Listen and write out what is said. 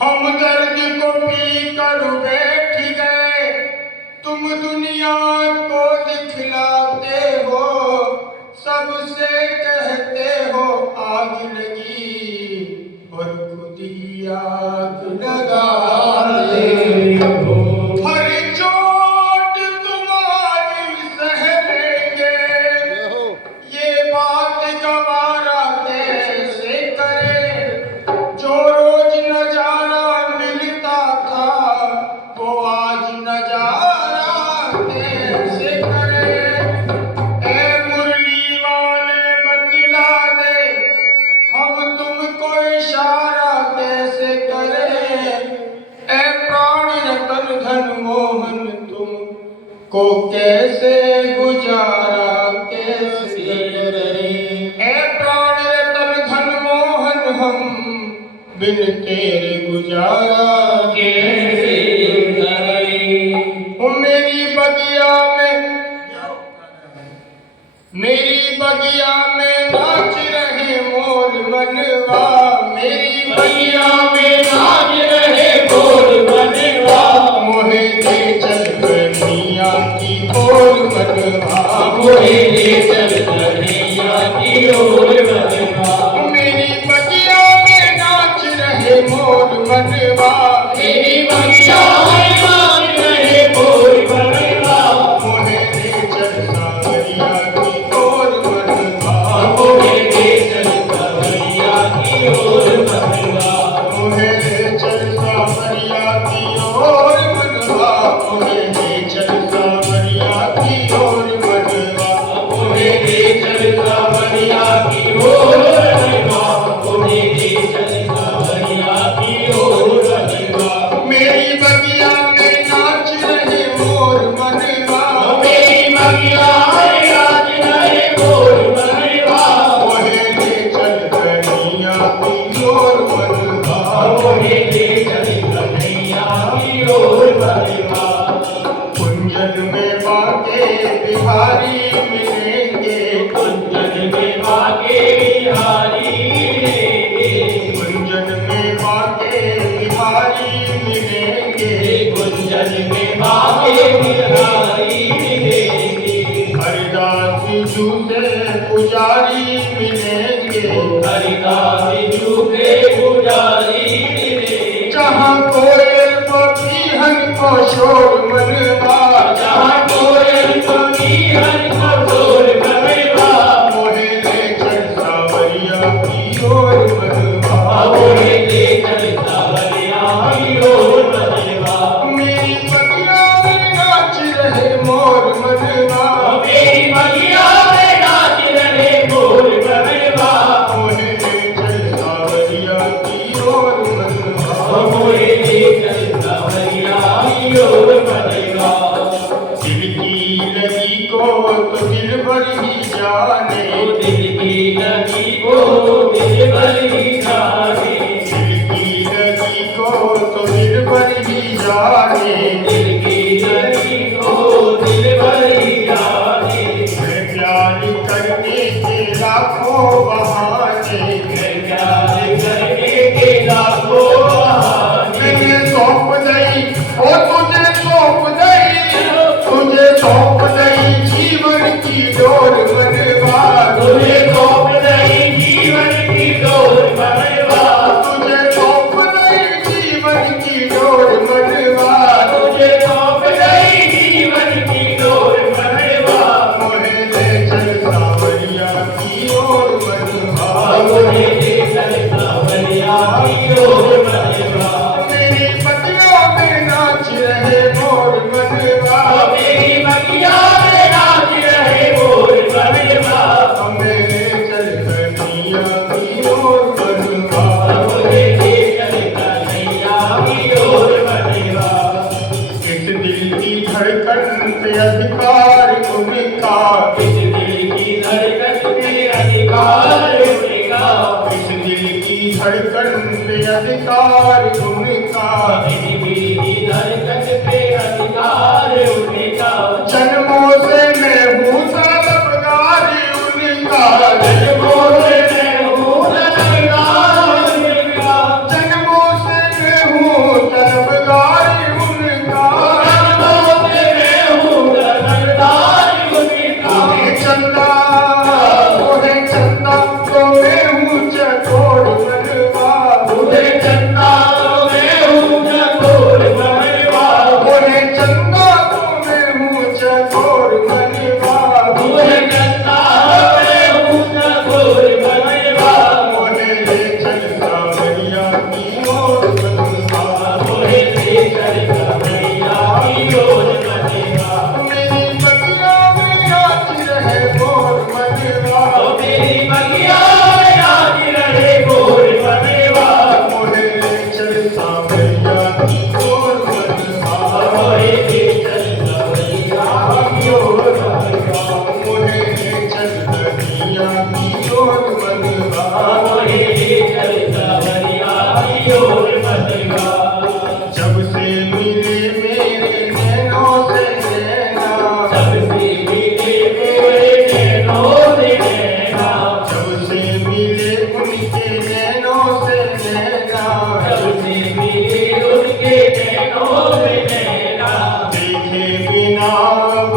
हम दर्द को पी कर बैठ गए, तुम दुनिया को दिखलाते हो, सबसे कहते हो आग लगी और खुद ही आग लगाते हो। हर चोट तुम्हारी सह लेंगे, ये बात गवारा कैसे करे। जो रोज नजारा मिलता था वो आज नजारा कैसे करे। ए मुरली वाले बतला दे, हम तुमको इशारा कैसे करें। ए प्राण रतन धन मोहन तुमको कैसे गुजारा कैसे करें। ए प्राण रतन धन मोहन हम बिन तेरे गुजारा कैसे करें। ओ मेरी बगिया में नाच रहे मोर मनवा, मेरी बगिया में नाच रहे मोर मनवा। मोहे ले चल कन्हैया की ओर मनवा, मोहे ले चल कन्हैया की ओर मनवा। मेरी बगिया में नाच रहे मोर मनवा, मेरी बगिया में नाच रहे मोर मनवा। मोहे ले चल सावरिया की ओर मनवा, मोहे ले चल सावरिया की ओर मनवा। मोहे ले चल सावरिया की ओर मनवा, मोहे ले चल सावरिया की ओर मनवा। मोहे ले चल सावरिया की ओर मनवा, मोहे ले चल सावरिया की ओर मनवा। मेरी बगिया में नाच रहे मोर मनवा, मेरी बगिया में नाच रहे मोर मनवा। मोहे ले चल कन्हैया की ओर मनवा, मोहे ले चल कन्हैया की ओर मनवा। कुंजन में बाके बिहारी मिलेंगे, कुंजन में बाके बिहारी मिलेंगे। कुंजन में बाके बिहारी मिलेंगे, कुंजन में बाके बिहारी मिलेंगे। हरिदास जूते पुजारी मिलेंगे, हरिदास जूते पुजारी मिलेंगे। जहाँ कोयल पपीहन को शोर मनवा, जहाँ कोयल पपीहन को शोर मनवा। मोहे ले चल सावरिया की ओर मनवा, मोहे ले चल सावरिया की ओर मनवा। मेरी बगिया में नाच रहे मोर मनवा, मेरी बगिया में नाच रहे मोर मनवा। मोहे ले चल सावरिया की ओर मनवा, मोहे ले चल सावरिया की ओर मनवा। दिल की लगी को तो दिल भर ही जाने, दिल की लगी को दिल भर ही जाने। दिल की लगी को तो दिल भर ही जाने, दिल की लगी को दिल भर ही जाने। मैं प्यार करने के लाखों बहाने, मैं प्यार करने के लाखों बहाने। तुझे सौंप दई ओ तुझे सौंप दई, तुझे सौंप दई जीवन की डोर मनवा। तुझे सौंप दई जीवन की डोर मनवा, तुझे सौंप दई जीवन की डोर मनवा। तुझे सौंप दई जीवन की डोर मनवा। मोहे ले चल सावरिया की ओर मनवा, मोहे ले चल सावरिया की ओर मनवा। मेरी बगिया में नाच रहे मोर मनवा, मेरी बगिया में नाच रहे मोर मनवा। मेरे चल कन्हैया की ओर मनवा, मोहे ले चल कन्हैया की ओर मनवा। इस दिल की धड़कन पे अधिकार उनका, इस दिल की धड़कन पे अधिकार उनका। इस दिल की धड़कन पे अधिकार उनका, इस दिल की धड़कन पे अधिकार उनका। जन्मों से मैं हूँ तलबगार उनका, जन्मों से मैं हूँ तलबगार उनका। जन्मों से मैं की ओर मनवा मोहे चल सावरिया की ओर मनवा। जब से मिले मेरे नैनों से नैना सबसे मिले मेरे नैनों से नैना। जब से मिले उनके नैनों से नैना सबसे मिले उनके नैनों से नैना। देखे बिना अब